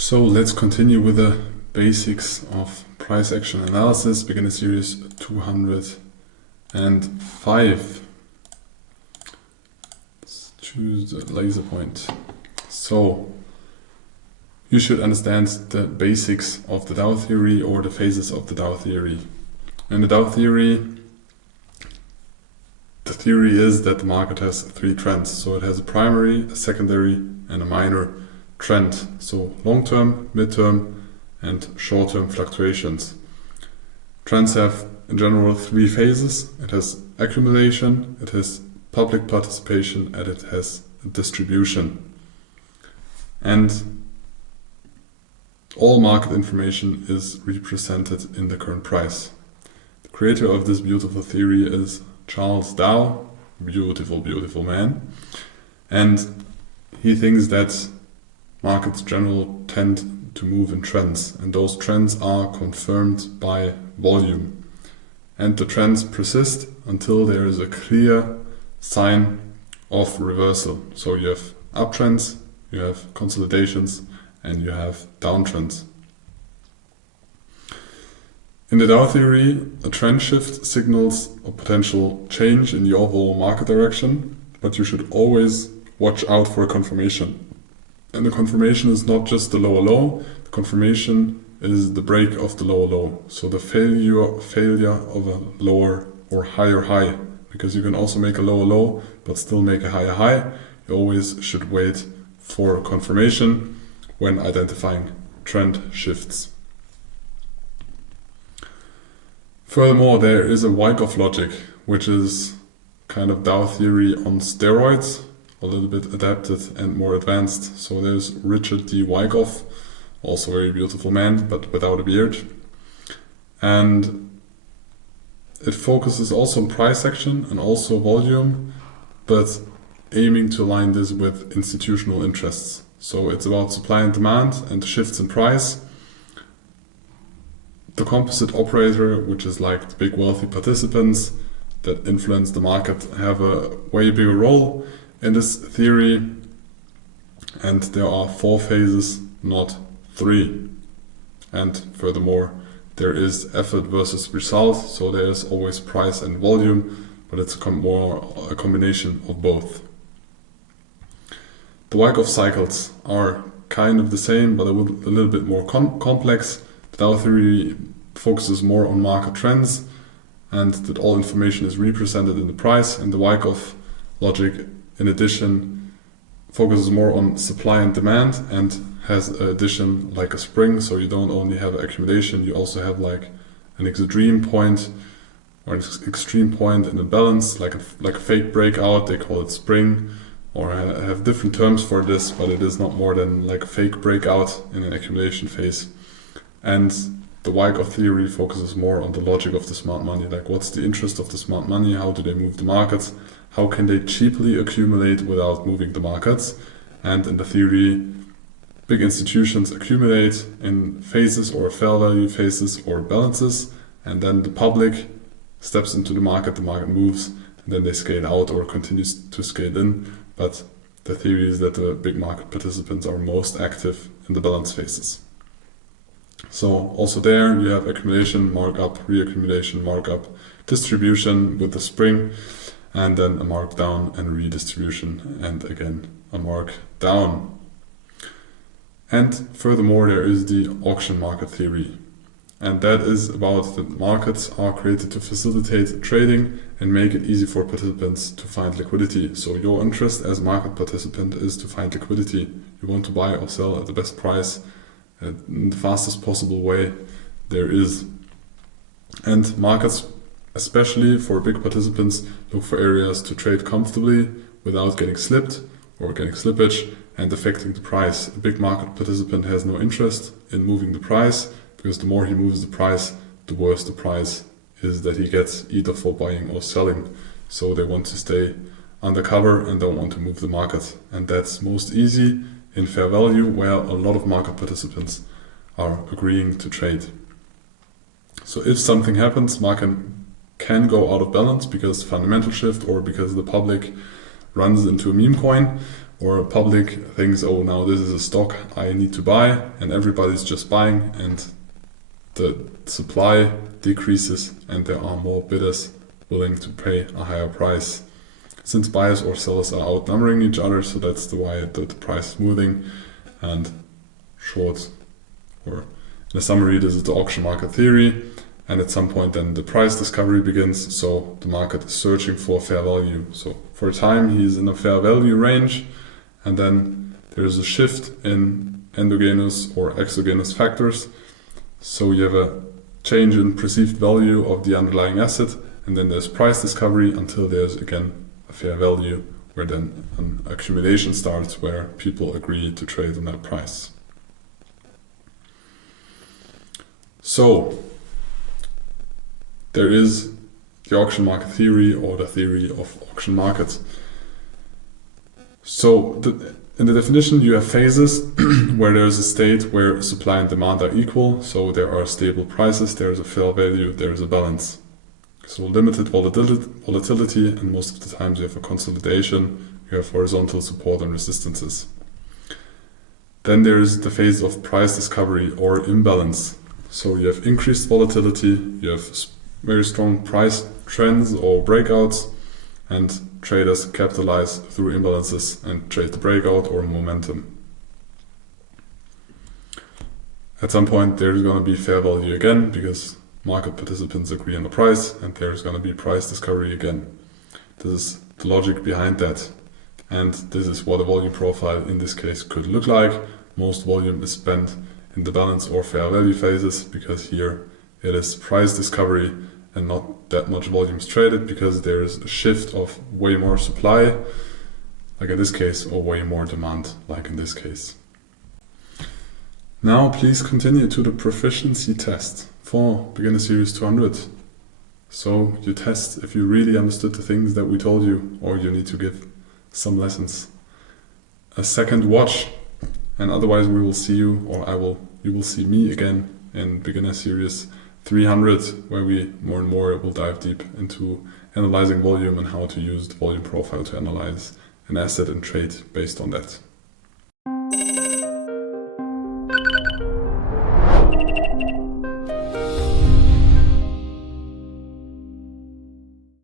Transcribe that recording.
So let's continue with the basics of price action analysis, beginner series 205. Let's choose the laser point. So you should understand the basics of the Dow theory or the phases of the Dow theory. In the Dow theory, the theory is that the market has three trends. So it has a primary, a secondary, and a minor trend. So long-term, mid-term, and short-term fluctuations. Trends have in general three phases. It has accumulation, it has public participation, and it has distribution. And all market information is represented in the current price. The creator of this beautiful theory is Charles Dow, beautiful, beautiful man. And he thinks that markets in general tend to move in trends, and those trends are confirmed by volume. And the trends persist until there is a clear sign of reversal. So you have uptrends, you have consolidations, and you have downtrends. In the Dow theory, a trend shift signals a potential change in the overall market direction, but you should always watch out for a confirmation. And the confirmation is not just the lower low, the confirmation is the break of the lower low. So the failure of a lower or higher high, because you can also make a lower low but still make a higher high. You always should wait for a confirmation when identifying trend shifts. Furthermore, there is a Wyckoff logic, which is kind of Dow theory on steroids, a little bit adapted and more advanced. So there's Richard D. Wyckoff, also a very beautiful man, but without a beard. And it focuses also on price action and also volume, but aiming to align this with institutional interests. So it's about supply and demand and shifts in price. The composite operator, which is like the big wealthy participants that influence the market, have a way bigger role in this theory, and there are four phases, not three. And furthermore, there is effort versus result, so there is always price and volume, but it's more a combination of both. The Wyckoff cycles are kind of the same, but a little bit more complex. The Dow theory focuses more on market trends and that all information is represented in the price, and the Wyckoff logic in addition focuses more on supply and demand and has an addition like a spring. So you don't only have accumulation, you also have like an extreme point or an extreme point in a balance, like a fake breakout. They call it spring, or have different terms for this, but it is not more than like a fake breakout in an accumulation phase. And the Wyckoff theory focuses more on the logic of the smart money, like what's the interest of the smart money, how do they move the markets, how can they cheaply accumulate without moving the markets. And in the theory, big institutions accumulate in phases or fair value phases or balances, and then the public steps into the market moves, and then they scale out or continues to scale in. But the theory is that the big market participants are most active in the balance phases. So also there you have accumulation, markup, reaccumulation, markup, distribution with the spring, and then a mark down and redistribution, and again a mark down. And furthermore, there is the auction market theory, and that is about that markets are created to facilitate trading and make it easy for participants to find liquidity. So your interest as a market participant is to find liquidity. You want to buy or sell at the best price in the fastest possible way there is. And markets, especially for big participants, look for areas to trade comfortably without getting slipped or getting slippage and affecting the price. A big market participant has no interest in moving the price, because the more he moves the price, the worse the price is that he gets, either for buying or selling. So they want to stay undercover and don't want to move the market. And that's most easy in fair value, where a lot of market participants are agreeing to trade. So if something happens, market can go out of balance because fundamental shift or because the public runs into a meme coin, or public thinks, oh, now this is a stock I need to buy, and everybody's just buying, and the supply decreases and there are more bidders willing to pay a higher price. Since buyers or sellers are outnumbering each other, so that's why the price is moving. And short, or in a summary, this is the auction market theory. And at some point then the price discovery begins, so the market is searching for fair value. So for a time he's in a fair value range, and then there's a shift in endogenous or exogenous factors. So you have a change in perceived value of the underlying asset, and then there's price discovery until there's again a fair value, where then an accumulation starts where people agree to trade on that price. So there is the auction market theory, or the theory of auction markets. So in the definition you have phases where there is a state where supply and demand are equal, so there are stable prices, there is a fair value, there is a balance. So limited volatility, and most of the times you have a consolidation, you have horizontal support and resistances. Then there is the phase of price discovery or imbalance. So you have increased volatility, you have very strong price trends or breakouts, and traders capitalize through imbalances and trade the breakout or momentum. At some point there's going to be fair value again, because market participants agree on the price, and there's going to be price discovery again. This is the logic behind that, and this is what a volume profile in this case could look like. Most volume is spent in the balance or fair value phases, because here it is price discovery and not that much volumes traded, because there is a shift of way more supply, like in this case, or way more demand, like in this case. Now please continue to the proficiency test for Beginner Series 200. So you test if you really understood the things that we told you, or you need to give some lessons a second watch, and otherwise we will see you, or you will see me again in Beginner Series 300, where we more and more will dive deep into analyzing volume and how to use the volume profile to analyze an asset and trade based on that.